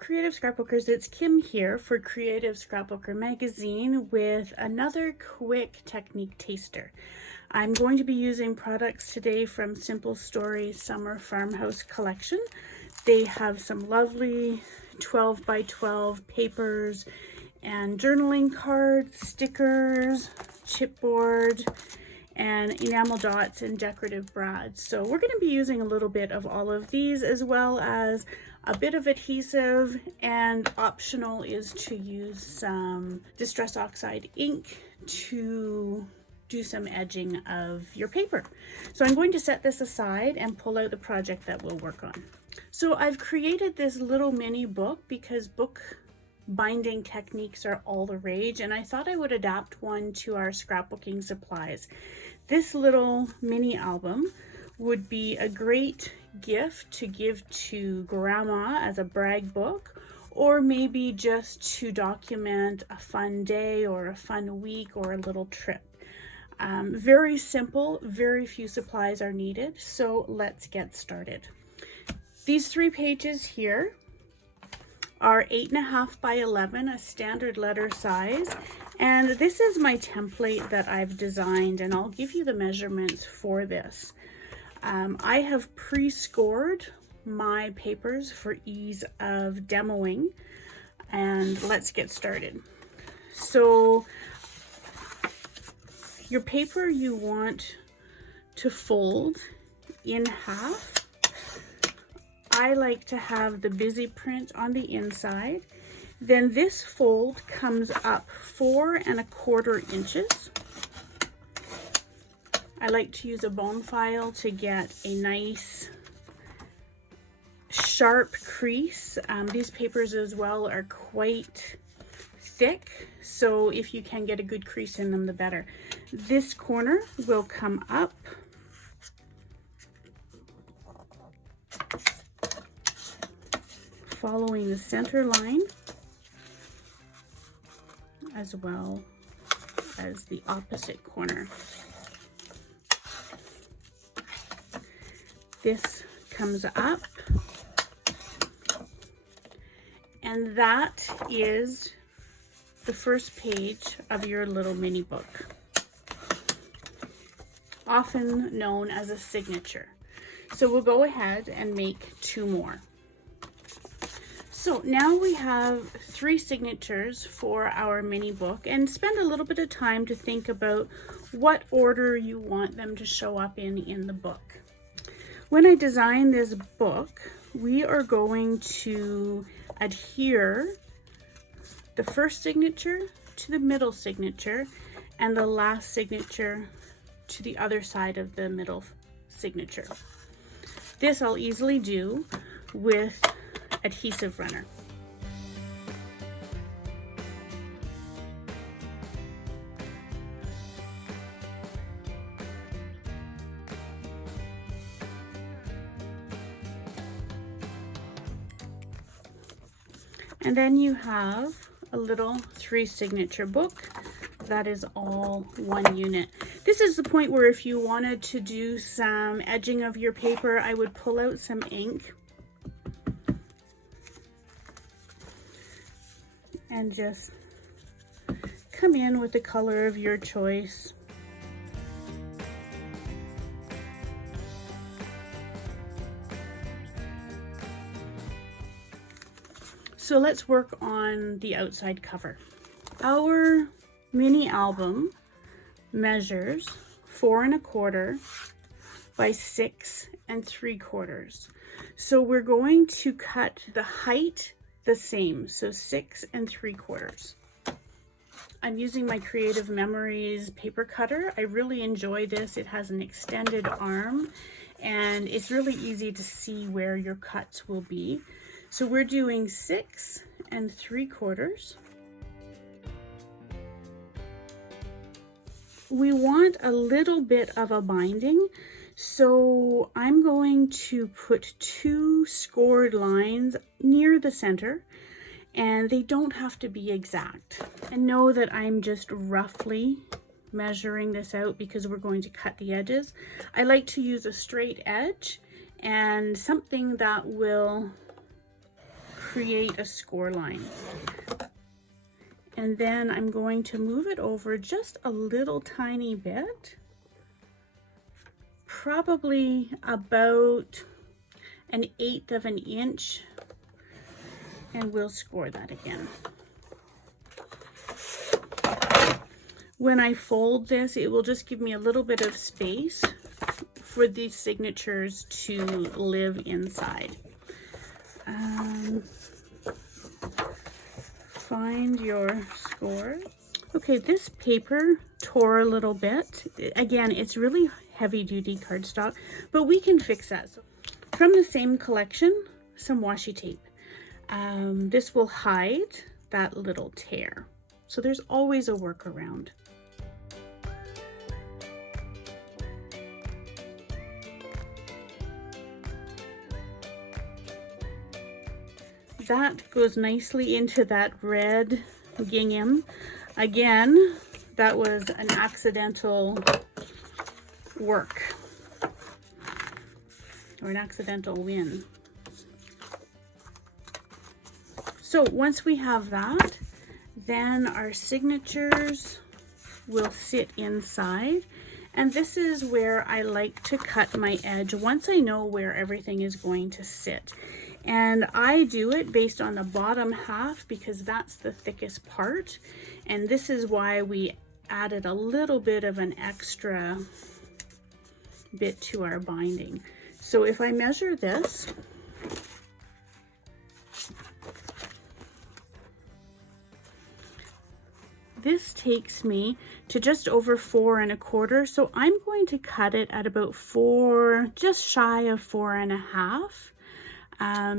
Creative Scrapbookers, it's Kim here for Creative Scrapbooker magazine with another quick technique taster. I'm going to be using products today from Simple Story Summer Farmhouse collection. They have some lovely 12 by 12 papers and journaling cards, stickers, chipboard, and enamel dots and decorative brads. So we're going to be using a little bit of all of these, as well as a bit of adhesive, and optional is to use some Distress Oxide ink to do some edging of your paper. So I'm going to set this aside and pull out the project that we'll work on. So I've created this little mini book because book binding techniques are all the rage, and I thought I would adapt one to our scrapbooking supplies. This little mini album would be a great gift to give to grandma as a brag book, or maybe just to document a fun day or a fun week or a little trip. Very simple, very few supplies are needed, so let's get started. These 3 pages here are 8.5 by 11, a standard letter size, and this is my template that I've designed, and I'll give you the measurements for this. I have pre-scored my papers for ease of demoing, and let's get started. So your paper you want to fold in half. I like to have the busy print on the inside. Then this fold comes up 4¼ inches. I like to use a bone file to get a nice sharp crease. These papers as well are quite thick, so if you can get a good crease in them, the better. This corner will come up following the center line, as well as the opposite corner. This comes up, and that is the first page of your little mini book, often known as a signature. So we'll go ahead and make 2 more. So now we have 3 signatures for our mini book, and spend a little bit of time to think about what order you want them to show up in the book. When I design this book, we are going to adhere the first signature to the middle signature and the last signature to the other side of the middle signature. This I'll easily do with adhesive runner. And then you have a little 3 signature book that is all 1 unit. This is the point where if you wanted to do some edging of your paper, I would pull out some ink and just come in with the color of your choice. So let's work on the outside cover. Our mini album measures 4¼ by 6¾ So we're going to cut the height the same, so 6¾ I'm using my Creative Memories paper cutter. I really enjoy this. It has an extended arm, and it's really easy to see where your cuts will be. So we're doing 6¾ We want a little bit of a binding, so I'm going to put 2 scored lines near the center, and they don't have to be exact. And know that I'm just roughly measuring this out because we're going to cut the edges. I like to use a straight edge and something that will create a score line. And then I'm going to move it over just a little tiny bit, probably about 1/8 of an inch, and we'll score that again. When I fold this, it will just give me a little bit of space for these signatures to live inside. Find your score. Okay, this paper tore a little bit. Again, it's really heavy-duty cardstock, but we can fix that. So, from the same collection, some washi tape. This will hide that little tear. So there's always a workaround. That goes nicely into that red gingham. Again, that was an accidental work or an accidental win. So once we have that, then our signatures will sit inside. And this is where I like to cut my edge once I know where everything is going to sit. And I do it based on the bottom half because that's the thickest part. And this is why we added a little bit of an extra bit to our binding. So if I measure this, this takes me to just over 4 1/4. So I'm going to cut it at about 4, just shy of 4 1/2.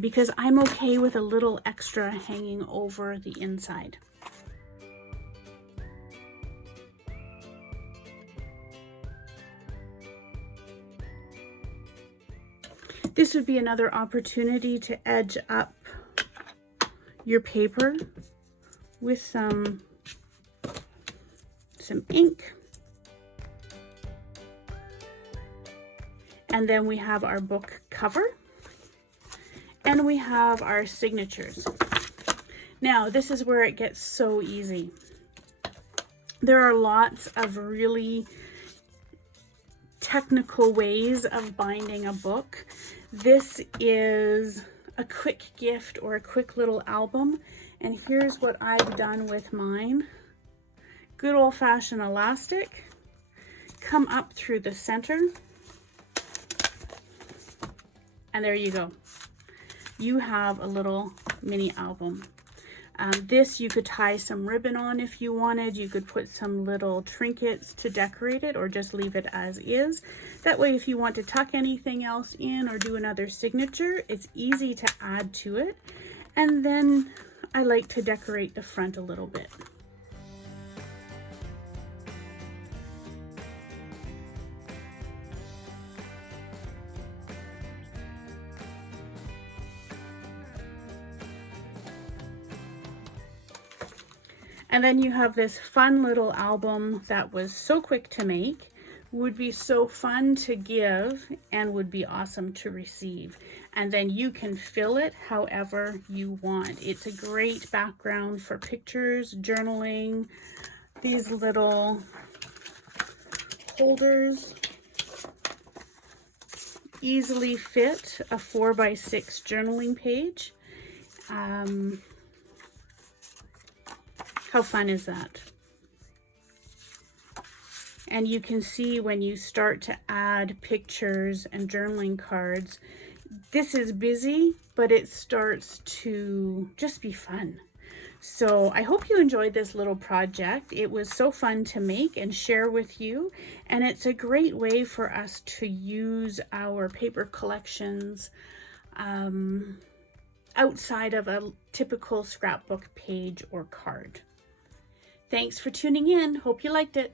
Because I'm okay with a little extra hanging over the inside. This would be another opportunity to edge up your paper with some ink. And then we have our book cover. And we have our signatures. Now, this is where it gets so easy. There are lots of really technical ways of binding a book. This is a quick gift or a quick little album. And here's what I've done with mine. Good old-fashioned elastic. Come up through the center. And there you go. You have a little mini album. This you could tie some ribbon on if you wanted. You could put some little trinkets to decorate it or just leave it as is. That way if you want to tuck anything else in or do another signature, it's easy to add to it. And then I like to decorate the front a little bit. And then you have this fun little album that was so quick to make, would be so fun to give, and would be awesome to receive. And then you can fill it however you want. It's a great background for pictures, journaling. These little holders easily fit a 4x6 journaling page. How fun is that? And you can see when you start to add pictures and journaling cards, this is busy, but it starts to just be fun. So I hope you enjoyed this little project. It was so fun to make and share with you. And it's a great way for us to use our paper collections outside of a typical scrapbook page or card. Thanks for tuning in. Hope you liked it.